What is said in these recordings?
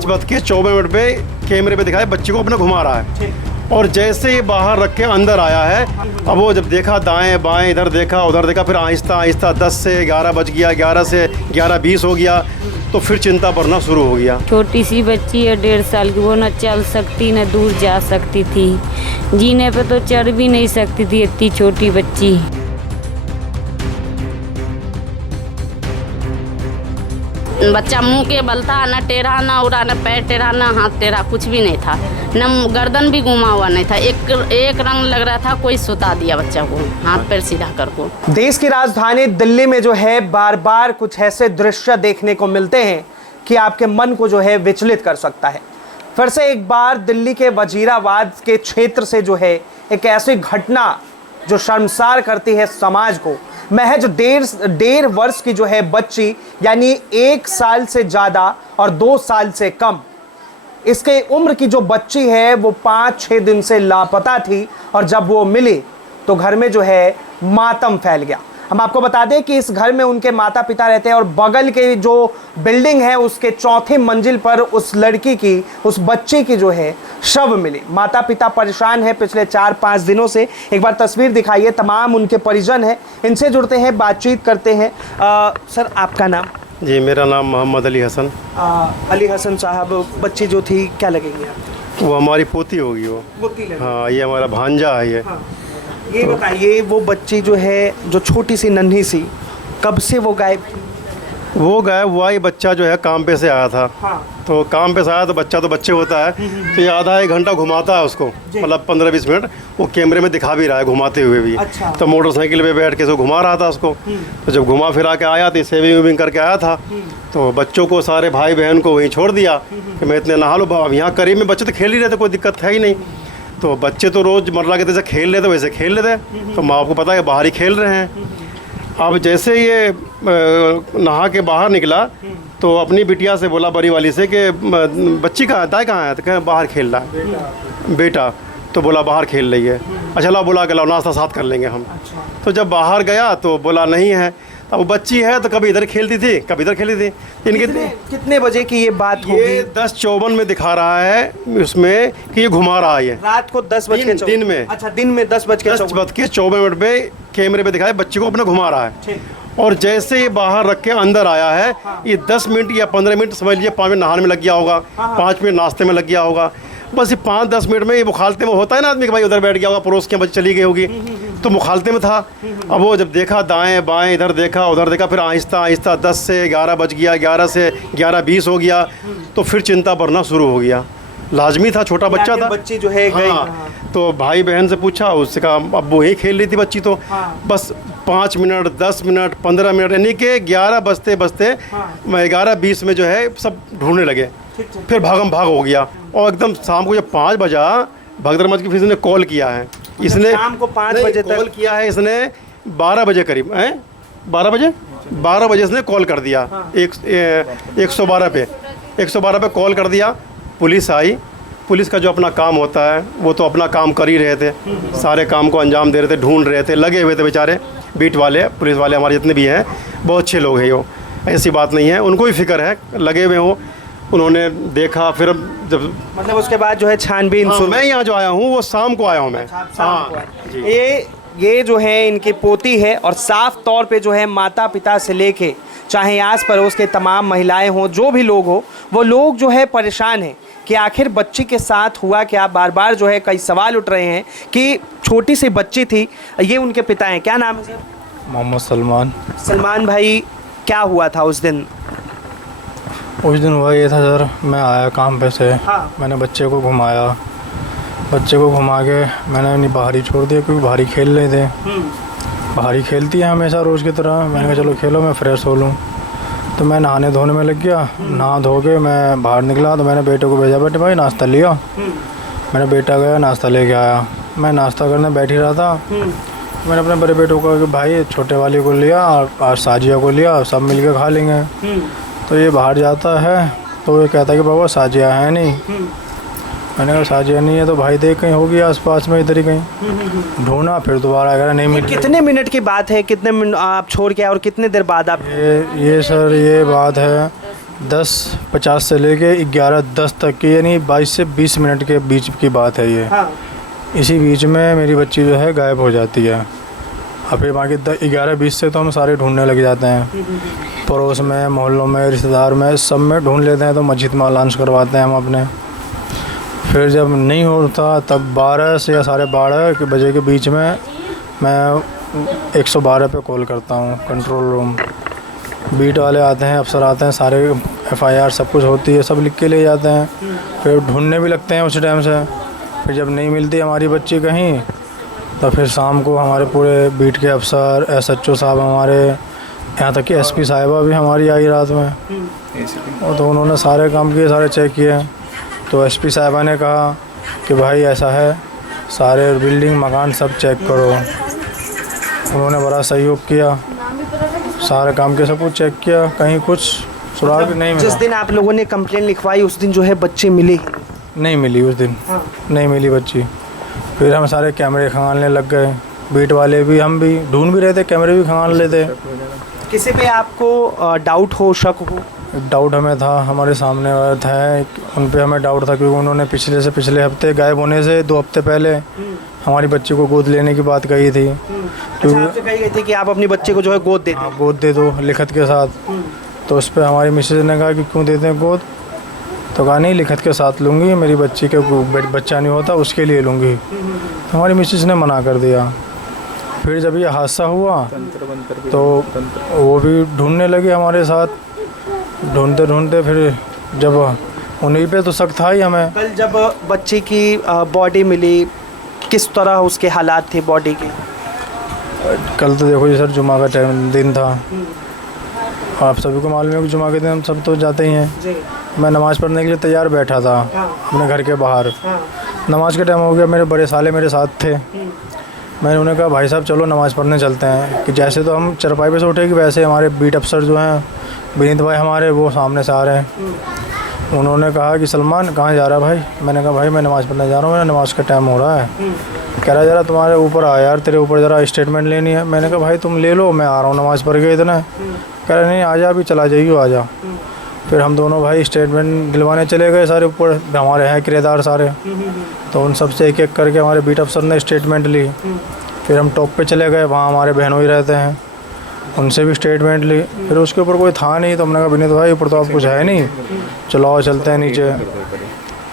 5:24 पे कैमरे पे दिखाया बच्चे को अपने घुमा रहा है, और जैसे ही बाहर रख के अंदर आया है, अब वो जब देखा दाएं बाएं, इधर देखा उधर देखा, फिर आहिस्ता आहिस्ता 10 से 11 बज गया, 11 से 11:20 हो गया, तो फिर चिंता बढ़ना शुरू हो गया। छोटी सी बच्ची है 1.5 साल की, वो न चल सकती न दूर जा सकती थी, जीने पे तो चढ़ भी नहीं सकती थी इतनी छोटी बच्ची। बच्चा मुंह के बल था, न टेढ़ा न उड़ा, न पैर टेढ़ा न हाथ टेढ़ा, कुछ भी नहीं था, न गर्दन भी घुमा हुआ नहीं था, एक रंग लग रहा था कोई सुता दिया बच्चा को, हाथ पैर सीधा कर को। देश की राजधानी दिल्ली में जो है बार बार कुछ ऐसे दृश्य देखने को मिलते हैं कि आपके मन को जो है विचलित कर सकता है। फिर से एक बार दिल्ली के वजीराबाद के क्षेत्र से जो है एक ऐसी घटना जो शर्मसार करती है समाज को। महज 1.5 वर्ष की जो है बच्ची, यानी 1 साल से ज़्यादा और 2 साल से कम, इसके उम्र की जो बच्ची है वो 5-6 दिन से लापता थी, और जब वो मिली तो घर में जो है मातम फैल गया। हम आपको बता दें कि इस घर में उनके माता पिता रहते हैं, और बगल के जो बिल्डिंग है उसके 4थी मंजिल पर उस लड़की की, उस बच्चे की जो है शव मिली। माता पिता परेशान है पिछले 4-5 दिनों से। एक बार तस्वीर दिखाइए, तमाम उनके परिजन हैं, इनसे जुड़ते हैं, बातचीत करते हैं। सर, आपका नाम? जी, मेरा नाम मोहम्मद अली हसन। अली हसन साहब, बच्ची जो थी क्या लगेगी आपको? वो हमारी पोती होगी। वो पोती लगेगी। हाँ, ये हमारा भांजा है ये। हाँ। ये बताइए, वो बच्ची जो है, जो छोटी सी नन्ही सी, कब से वो गायब थी? वो गायब हुआ, ये बच्चा जो है काम पे से आया था। हाँ। तो काम पे से आया तो बच्चा तो बच्चे होता है, तो ये आधा 1 घंटा घुमाता है उसको, मतलब 15-20 मिनट वो कैमरे में दिखा भी रहा है घुमाते हुए भी। अच्छा। तो मोटरसाइकिल पे बैठ के उसको घुमा रहा था उसको। तो जब घुमा फिरा के आया तो सेविंग वेविंग करके आया था, तो बच्चों को, सारे भाई बहन को वहीं छोड़ दिया कि मैं इतने नहा लो। अब यहाँ करीब में बच्चे तो खेल ही रहे थे, कोई दिक्कत है ही नहीं। तो बच्चे तो रोज़ मर्रा के जैसे खेल रहे थे वैसे खेल रहे थे, तो माँ को पता है बाहर ही खेल रहे हैं। अब जैसे ये नहा के बाहर निकला तो अपनी बिटिया से बोला, बड़ी वाली से, कि बच्ची कहाँ है, ताई कहाँ है? तो कहें बाहर खेल रहा है बेटा। तो बोला बाहर खेल रही है। अच्छा ला, बुला के लाओ, नाश्ता साथ कर लेंगे हम। तो जब बाहर गया तो बोला नहीं है। अब बच्ची है तो कभी इधर खेलती थी कभी इधर खेलती थी। इनके कितने बजे की ये बात होगी? ये 10:54 में दिखा रहा है उसमें कि ये घुमा रहा है। ये रात को 10 बज के दिन में। अच्छा, दिन में 10:24 पे कैमरे पे दिखाया बच्चे को अपने घुमा रहा है, और जैसे ही बाहर रख के अंदर आया है, ये 10 मिनट या 15 मिनट समझ लीजिए, 5 मिनट नहाने में लग गया होगा, 5 मिनट नाश्ते में लग गया होगा, बस ये 5-10 मिनट में ये मुखालते में होता है ना आदमी कि भाई उधर बैठ गया होगा, पड़ोस के बच्ची चली गई होगी, तो मुखालते में था। अब वो जब देखा दाएं बाएं, इधर देखा उधर देखा, फिर आहिस्ता आहिस्ता 10 से 11 बज गया, 11 से 11:20 हो गया, तो फिर चिंता बढ़ना शुरू हो गया। लाजमी था, छोटा बच्चा था, बच्ची जो है गई। हाँ। तो भाई बहन से पूछा, उससे कहा अब वो ही खेल रही थी बच्ची तो। बस 5 मिनट 10 मिनट 15 मिनट, यानी कि 11 बजते बजते 11:20 में जो है सब ढूंढने लगे। फिर भागम भाग हो गया, और एकदम शाम को जब 5 बजा, भगदड़ मच के फिर इसने कॉल किया है। इसने शाम को 5 बजे तक कॉल किया है इसने, 12 बजे करीब, 12 बजे इसने कॉल कर दिया। 112 पे 112 पे कॉल कर दिया। पुलिस आई। पुलिस का जो अपना काम होता है वो तो अपना काम कर ही रहे थे, सारे काम को अंजाम दे रहे थे, ढूंढ रहे थे, लगे हुए थे बेचारे। बीट वाले, पुलिस वाले हमारे जितने भी हैं बहुत अच्छे लोग हैं, वो ऐसी बात नहीं है, उनको भी फिक्र है, लगे हुए हो। उन्होंने देखा, फिर जब मतलब उसके बाद जो है छानबीन। मैं यहाँ जो आया हूँ वो शाम को आया हूँ मैं। हाँ, ये जो है इनकी पोती है, और साफ तौर पे जो है माता पिता से लेके चाहे आस पड़ोस के तमाम महिलाएं हों, जो भी लोग हो, वो लोग जो है परेशान हैं कि आखिर बच्ची के साथ हुआ क्या। बार बार जो है कई सवाल उठ रहे हैं कि छोटी सी बच्ची थी। ये उनके पिता हैं, क्या नाम है सर? मोहम्मद सलमान। सलमान भाई, क्या हुआ था उस दिन? उस दिन हुआ ये था सर, मैं आया काम पे से। हाँ। मैंने बच्चे को घुमाया, बच्चे को घुमा के मैंने नहीं बाहर ही छोड़ दिया, क्योंकि बाहर ही खेल रहे थे। बाहर ही खेलती है हमेशा रोज़ की तरह। मैंने कहा चलो खेलो, मैं फ्रेश हो लूँ। तो मैं नहाने धोने में लग गया। नहा धो के मैं बाहर निकला तो मैंने बेटे को भेजा, बेटे भाई नाश्ता लिया। मैंने बेटा गया नाश्ता लेके आया। मैं नाश्ता करने बैठ ही रहा था, मैंने अपने बड़े बेटों को कहा कि भाई छोटे वाले को लिया और साजिया को लिया, सब मिल के खा लेंगे। तो ये बाहर जाता है तो ये कहता है कि बाबा साजिया है नहीं। मैंने कहा साजिया नहीं है तो भाई देख कहीं होगी आसपास में, इधर ही कहीं ढूंढा, फिर दोबारा अगर नहीं मिली। कितने मिनट की बात है, कितने मिनट आप छोड़ के आए और कितने देर बाद आप? ये सर ये बात है 10:50 से लेके 11:10 तक की, यानी 22 से 20 मिनट के बीच की बात है ये। हाँ। इसी बीच में मेरी बच्ची जो है गायब हो जाती है। अब फिर बाकी 11:20 से तो हम सारे ढूंढने लग जाते हैं, पड़ोस में, मोहल्लों में, रिश्तेदार में, सब में ढूंढ लेते हैं। तो मस्जिद में अलाउंस करवाते हैं हम अपने। फिर जब नहीं होता तब 12 से या 12:30 बजे के बीच में मैं 112 पे कॉल करता हूँ, कंट्रोल रूम। बीट वाले आते हैं, अफसर आते हैं, सारे FIR सब कुछ होती है, सब लिख के ले जाते हैं। फिर ढूंढने भी लगते हैं उसी टाइम से। फिर जब नहीं मिलती हमारी बच्ची कहीं, तो फिर शाम को हमारे पूरे बीट के अफसर, SHO साहब हमारे, यहाँ तक कि SP साहिबा भी हमारी आई रात में। और तो उन्होंने सारे काम किए, सारे चेक किए। तो SP साहिबा ने कहा कि भाई ऐसा है, सारे बिल्डिंग मकान सब चेक करो। उन्होंने बड़ा सहयोग किया, सारे काम के सब कुछ चेक किया, कहीं कुछ सुराग नहीं जिस मिला। दिन आप लोगों ने कंप्लेन लिखवाई उस दिन जो है बच्चे मिले ही नहीं मिली उस दिन। हाँ। नहीं मिली बच्ची। फिर हम सारे कैमरे खंगालने लग गए, बीट वाले भी, हम भी ढूंढ भी रहे थे, कैमरे भी खंगाल लेते। किसी पे आपको डाउट हो, शक हो? डाउट हमें था, हमारे सामने वाले थे, उन पे हमें डाउट था क्योंकि उन्होंने पिछले हफ्ते गायब होने से 2 हफ्ते पहले हमारी बच्ची को गोद लेने की बात कही थी। अच्छा, आपसे कही गई थी कि आप अपनी बच्चे को जो है गोद देते हैं। गोद दे दो लिखत के साथ। तो उस पर हमारी मिसेज ने कहा कि क्यों देते हैं गोद? तो कहा नहीं, लिखत के साथ लूँगी, मेरी बच्ची के बच्चा नहीं होता उसके लिए लूँगी। तो हमारी मिसेज ने मना कर दिया। फिर जब ये हादसा हुआ तो वो भी ढूंढने लगे हमारे साथ। ढूंढते ढूंढते फिर जब उन्हीं पे तो शक था ही हमें। कल जब बच्चे की बॉडी मिली, किस तरह उसके हालात थे बॉडी के? कल तो देखो जी सर, जुमा का दिन था। आप सभी को मालूम है कि जुमा के दिन हम सब तो जाते ही हैं। जी। मैं नमाज़ पढ़ने के लिए तैयार बैठा था अपने घर के बाहर। हाँ। नमाज का टाइम हो गया, मेरे बड़े साले मेरे साथ थे। मैंने उन्हें कहा भाई साहब चलो नमाज़ पढ़ने चलते हैं। कि जैसे तो हम चरपाई पे से उठे कि वैसे हमारे बीट अफसर जो हैं, विनीत भाई हमारे, वो सामने से आ रहे हैं। उन्होंने कहा कि सलमान कहाँ जा रहा है भाई? मैंने कहा भाई मैं नमाज़ पढ़ने जा रहा हूँ, मेरा नमाज़ का टाइम हो रहा है। कह रहा ज़रा तुम्हारे ऊपर आ यार, तेरे ऊपर ज़रा स्टेटमेंट लेनी है। मैंने कहा भाई तुम ले लो, मैं आ रहा हूँ नमाज़ पढ़ के इतना। कह रहा नहीं, आ जा, अभी चला जाइए, आ जा। फिर हम दोनों भाई स्टेटमेंट दिलवाने चले गए। सारे ऊपर हमारे हैं किराएदार सारे, तो उन सब से एक एक करके हमारे बीट अफसर ने स्टेटमेंट ली। फिर हम टॉप पे चले गए, वहाँ हमारे बहनों ही रहते हैं, उनसे भी स्टेटमेंट ली। फिर उसके ऊपर कोई था नहीं, तो हमने कहा विनीत भाई ऊपर तो आप कुछ है नहीं, चलो आओ चलते हैं नीचे।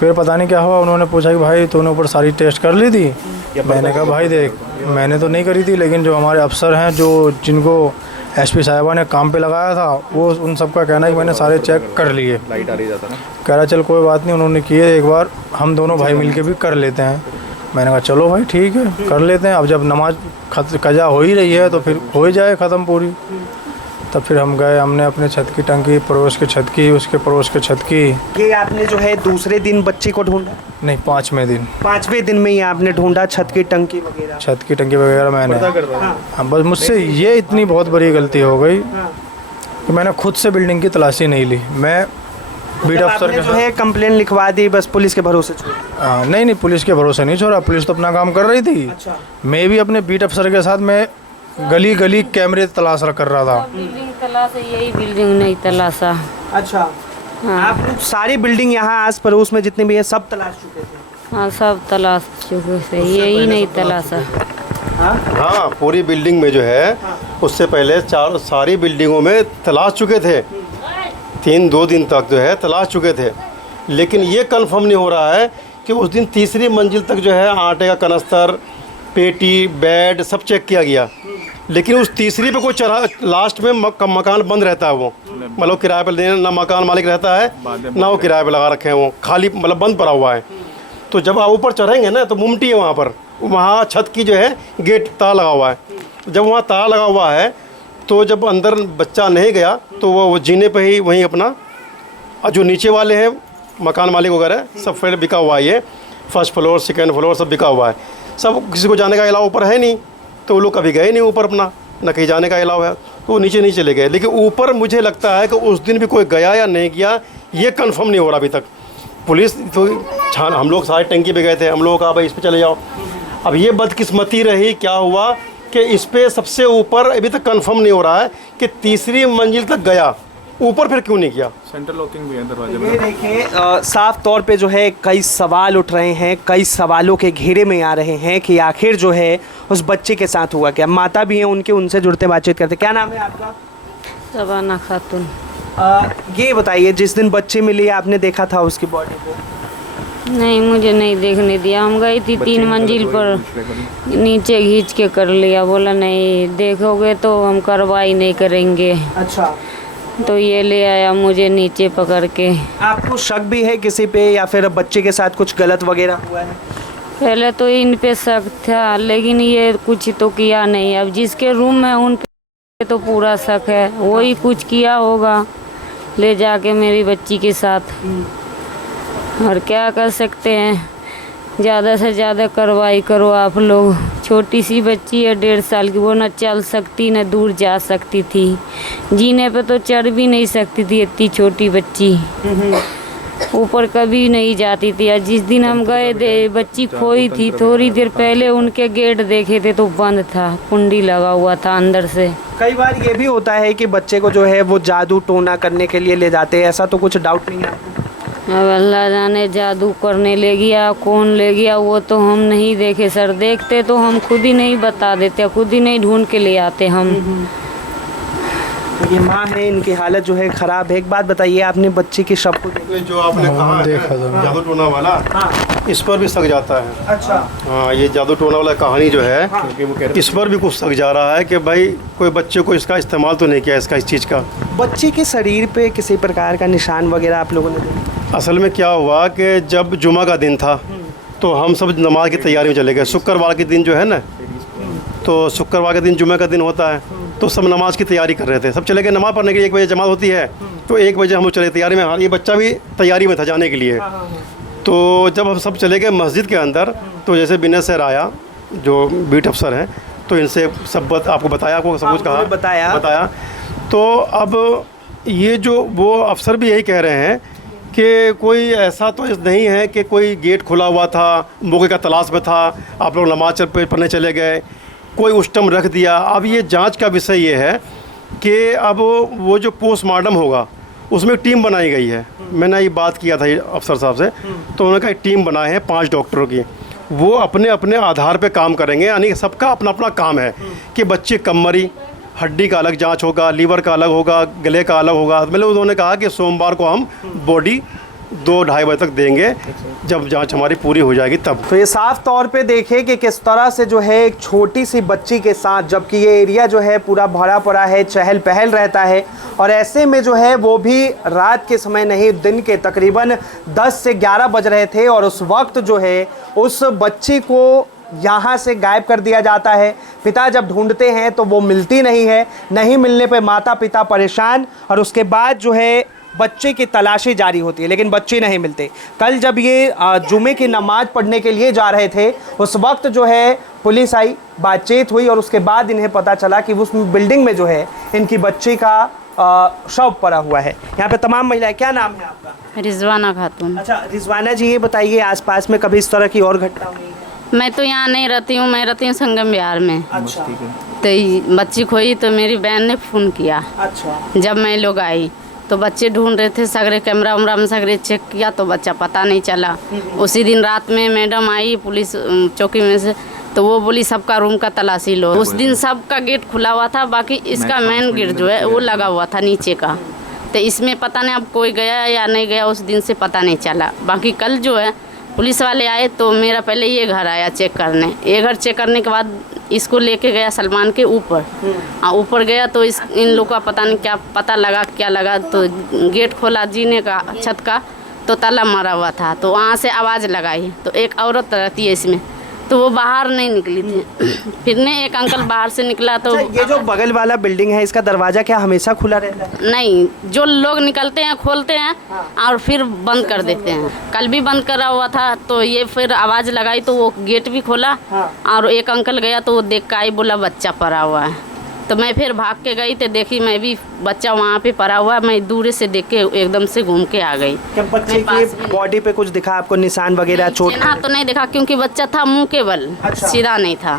फिर पता नहीं क्या हुआ, उन्होंने पूछा कि भाई तूने ऊपर सारी टेस्ट कर ली थी? मैंने कहा भाई देख, मैंने तो नहीं करी थी, लेकिन जो हमारे अफसर हैं, जो जिनको SP साहिबा ने काम पे लगाया था, वो उन सब का कहना है कि मैंने सारे चेक कर लिए। लाइट आ रही जाता ना। कह रहा चल कोई बात नहीं, उन्होंने किए, एक बार हम दोनों भाई मिलके भी कर लेते हैं। मैंने कहा चलो भाई ठीक है, कर लेते हैं। अब जब नमाज कज़ा हो ही रही है तो फिर हो ही जाए ख़त्म पूरी। तब फिर हम गए, हमने अपने छत की टंकी, पड़ोस के छत की, उसके पड़ोस के छत की। ये आपने जो है दूसरे दिन बच्चे को ढूंढा? नहीं, 5वें दिन। 5वें दिन में ही आपने ढूंढा छत की टंकी वगैरह? छत की टंकी वगैरह मैंने। हाँ, बस मुझसे ये इतनी बहुत बड़ी गलती हो गई कि मैंने खुद से बिल्डिंग की तलाशी नहीं ली। मैं बीट अफसर के जो है कंप्लेन लिखवा दी, बस पुलिस के भरोसे छोड़? नहीं, पुलिस के भरोसे नहीं छोड़ा। पुलिस तो अपना काम कर रही थी। अच्छा। मैं भी अपने बीट अफसर के साथ मैं गली गली कैमरे तलाश कर रहा था। बिल्डिंग तलाशा, यही बिल्डिंग नहीं तलाशा। अच्छा। हाँ। आप लोग सारी बिल्डिंग यहाँ आस पड़ोस में जितनी भी है सब तलाश चुके थे? हाँ, सब तलाश चुके थे, यही नहीं तलाशा। हाँ, पूरी बिल्डिंग में जो है उससे पहले सारी बिल्डिंगों में तलाश चुके थे। 2 दिन तक जो है तलाश चुके थे, लेकिन ये कंफर्म नहीं हो रहा है कि उस दिन 3री मंजिल तक जो है आटे का कनस्तर, पेटी, बेड सब चेक किया गया, लेकिन उस 3री पे कोई चढ़ा, लास्ट में मकान बंद रहता है। वो मतलब किराए पर देना, ना मकान मालिक रहता है ना वो किराए पे लगा रखे हैं, वो खाली मतलब बंद पड़ा हुआ है। तो जब आप ऊपर चढ़ेंगे ना तो मुमटी है वहाँ पर, वहाँ छत की जो है गेट ताला लगा हुआ है। जब वहाँ ताला लगा हुआ है तो जब अंदर बच्चा नहीं गया तो वो जीने पे ही वहीं अपना, जो नीचे वाले हैं मकान मालिक वगैरह सब पहले बिका हुआ है। ये 1st फ्लोर 2nd फ्लोर सब बिका हुआ है, सब किसी को जाने का अलाव ऊपर है नहीं, तो वो लोग कभी गए नहीं ऊपर, अपना न कहीं जाने का अलाव है, तो वो नीचे नहीं चले गए। लेकिन ऊपर मुझे लगता है कि उस दिन भी कोई गया या नहीं गया ये कंफर्म नहीं हो रहा अभी तक। पुलिस तो हम लोग सारे टंकी पे गए थे, हम लोगों का भाई इस पे चले जाओ। अब ये बदकिस्मती रही, क्या हुआ कि इस पे सबसे ऊपर अभी तक कंफर्म नहीं हो रहा है कि 3री मंजिल तक गया, ऊपर फिर क्यों नहीं किया? सेंट्रल लॉकिंग भी है दरवाजे ये देखिए साफ तौर पे जो है कई सवाल उठ रहे हैं, कई सवालों के घेरे में आ रहे हैं कि आखिर जो है उस बच्चे के साथ हुआ क्या। माता भी हैं उनके, उनसे जुड़ते बातचीत करते। क्या नाम है आपका? शबाना खातून। ये बताइए, जिस दिन बच्ची मिली आपने देखा था उसकी बॉडी को? नहीं, मुझे नहीं देखने दिया। हम गई थी 3 मंजिल पर, नीचे खींच के कर लिया। बोला नहीं देखोगे तो हम कार्रवाई नहीं करेंगे। अच्छा, तो ये ले आया मुझे नीचे पकड़ के। आपको शक भी है किसी पे या फिर बच्चे के साथ कुछ गलत वगैरह हुआ है? पहले तो इन पे शक था, लेकिन ये कुछ तो किया नहीं। अब जिसके रूम में उन पे तो पूरा शक है, वही कुछ किया होगा ले जाके मेरी बच्ची के साथ। और क्या कर सकते हैं, ज़्यादा से ज़्यादा कार्रवाई करो आप लोग। छोटी सी बच्ची है 1.5 साल की, वो न चल सकती न दूर जा सकती थी, जीने पे तो चढ़ भी नहीं सकती थी। इतनी छोटी बच्ची ऊपर कभी नहीं जाती थी। और जिस दिन हम गए थे बच्ची खोई थी, थोड़ी देर पहले उनके गेट देखे थे तो बंद था, कुंडी लगा हुआ था अंदर से। कई बार ये भी होता है कि बच्चे को जो है वो जादू टोना करने के लिए ले जाते हैं, ऐसा तो कुछ डाउट नहीं है? अब अल्लाह जाने जादू करने ले गया, कौन ले गया वो तो हम नहीं देखे सर। देखते तो हम खुद ही नहीं बता देते, खुद ही नहीं ढूंढ के ले आते हम। तो ये माँ है, इनकी हालत जो है ख़राब है। एक बात बताइए, आपने बच्ची की शव को देखा? जो आपने कहा है जादू टोना वाला, इस पर भी शक जाता है। अच्छा, हाँ, ये जादू टोना वाला कहानी जो है इस पर भी कुछ शक जा रहा है कि भाई कोई बच्चे को इसका इस्तेमाल तो नहीं किया इसका, इस चीज़ का। बच्ची के शरीर पे किसी प्रकार का निशान वगैरह आप लोगों ने देखा? असल में क्या हुआ कि जब जुमा का दिन था तो हम सब नमाज की तैयारी में चले गए। शुक्रवार के दिन जो है ना, तो शुक्रवार के दिन जुमे का दिन होता है, तो सब नमाज की तैयारी कर रहे थे। सब चले गए नमाज पढ़ने के लिए। 1 बजे जमात होती है, तो 1 बजे हम लोग चले तैयारी में। हाँ, ये बच्चा भी तैयारी में था जाने के लिए। तो जब हम सब चले गए मस्जिद के अंदर, तो जैसे बिना सर आया जो बीट अफसर हैं, तो इनसे सब आपको बताया, आपको सब कुछ कहा, बताया। तो अब ये जो वो अफसर भी यही कह रहे हैं कि कोई ऐसा तो नहीं है कि कोई गेट खुला हुआ था, मौके का तलाश में था, आप लोग नमाज पढ़ने चले गए, कोई उष्टम रख दिया। अब ये जांच का विषय ये है कि अब वो जो पोस्टमार्टम होगा उसमें एक टीम बनाई गई है। मैंने ये बात किया था अफसर साहब से, तो उन्होंने कहा एक टीम बनाए हैं 5 डॉक्टरों की, वो अपने अपने आधार पे काम करेंगे। यानी सबका अपना अपना काम है कि बच्चे कमरी हड्डी का अलग जांच होगा, लीवर का अलग होगा, गले का अलग होगा। मतलब उन्होंने कहा कि सोमवार को हम बॉडी 2-2:30 बजे तक देंगे, जब जांच हमारी पूरी हो जाएगी तब। तो ये साफ तौर पे देखे कि किस तरह से जो है एक छोटी सी बच्ची के साथ, जबकि ये एरिया जो है पूरा भरा पड़ा है, चहल पहल रहता है, और ऐसे में जो है वो भी रात के समय नहीं, दिन के तकरीबन 10 से 11 बज रहे थे, और उस वक्त जो है उस बच्ची को यहाँ से गायब कर दिया जाता है। पिता जब ढूंढते हैं तो वो मिलती नहीं है, नहीं मिलने पे माता पिता परेशान, और उसके बाद जो है बच्चे की तलाशी जारी होती है, लेकिन बच्चे नहीं मिलते। कल जब ये जुमे की नमाज पढ़ने के लिए जा रहे थे, उस वक्त जो है पुलिस आई, बातचीत हुई, और उसके बाद इन्हें पता चला कि उस बिल्डिंग में जो है इनकी बच्ची का शव पड़ा हुआ है। यहाँ पे तमाम महिलाएं। क्या नाम है आपका? रिजवाना खातून। अच्छा रिजवाना जी, ये बताइए आसपास में कभी इस तरह की और घटना हुई है? मैं तो यहाँ नहीं रहती हूँ, मैं रहती हूँ संगम बिहार में। अच्छा, तो ये बच्ची खोई तो मेरी बहन ने फ़ोन किया। अच्छा, जब मैं लोग आई तो बच्चे ढूंढ रहे थे, सगरे कैमरा वमरा में सगरे चेक किया तो बच्चा पता नहीं चला। उसी दिन रात में मैडम आई पुलिस चौकी में से, तो वो बोली सबका रूम का तलाशी लो। उस दिन सबका गेट खुला हुआ था, बाकी इसका मेन गेट जो है वो लगा हुआ था नीचे का। तो इसमें पता नहीं अब कोई गया या नहीं गया, उस दिन से पता नहीं चला। बाकी कल जो है पुलिस वाले आए तो मेरा पहले ये घर आया चेक करने। ये घर चेक करने के बाद इसको लेके गया सलमान के ऊपर। ऊपर गया तो इन लोग का पता नहीं क्या पता लगा, क्या लगा, तो गेट खोला जीने का छत का, तो ताला मारा हुआ था। तो वहाँ से आवाज़ लगाई तो एक औरत रहती है इसमें, तो वो बाहर नहीं निकली थी। फिर ने एक अंकल बाहर से निकला तो ये जो बगल वाला बिल्डिंग है इसका दरवाजा क्या हमेशा खुला रहता है? नहीं, जो लोग निकलते हैं खोलते हैं और फिर बंद कर देते हैं। कल भी बंद करा हुआ था, तो ये फिर आवाज़ लगाई तो वो गेट भी खोला। और एक अंकल गया तो वो देख के आई, बोला बच्चा पड़ा हुआ है। तो मैं फिर भाग के गई तो देखी मैं भी बच्चा वहाँ पे पड़ा हुआ। मैं दूर से देख के एकदम से घूम के आ गई। क्या बच्चे की बॉडी पे कुछ दिखा आपको, निशान वगैरह, चोट? तो नहीं देखा क्योंकि बच्चा था मुंह के बल, अच्छा। सीधा नहीं था।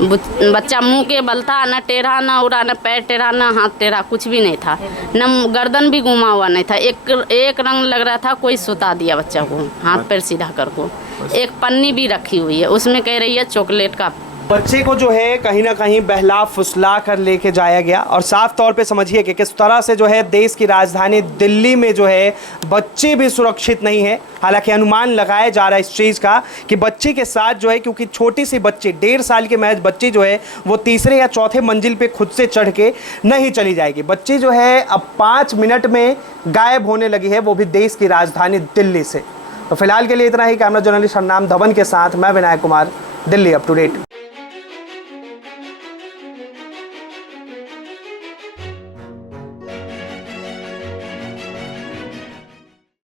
बच्चा मुंह के बल था, न टेढ़ा न उड़ा, न पैर टेढ़ा न हाथ टेढ़ा, कुछ भी नहीं था। न गर्दन भी घुमा हुआ नहीं था। एक रंग लग रहा था कोई सुता दिया बच्चा को, हाथ पैर सीधा कर को। एक पन्नी भी रखी हुई है, उसमें कह रही है चॉकलेट का। बच्चे को जो है कहीं ना कहीं बहला फुसला कर लेके जाया गया और साफ तौर पे समझिए कि किस तरह से जो है देश की राजधानी दिल्ली में जो है बच्चे भी सुरक्षित नहीं है। हालांकि अनुमान लगाया जा रहा है इस चीज़ का कि बच्चे के साथ जो है, क्योंकि छोटी सी बच्ची 1.5 साल की महज बच्ची जो है वो तीसरे या चौथे मंजिल पे खुद से चढ़ के नहीं चली जाएगी। बच्ची जो है अब 5 मिनट में गायब होने लगी है, वो भी देश की राजधानी दिल्ली से। तो फिलहाल के लिए इतना ही। कैमरा जर्नलिस्ट हरनाम धवन के साथ मैं Vinayak Kumar, Delhi up to date.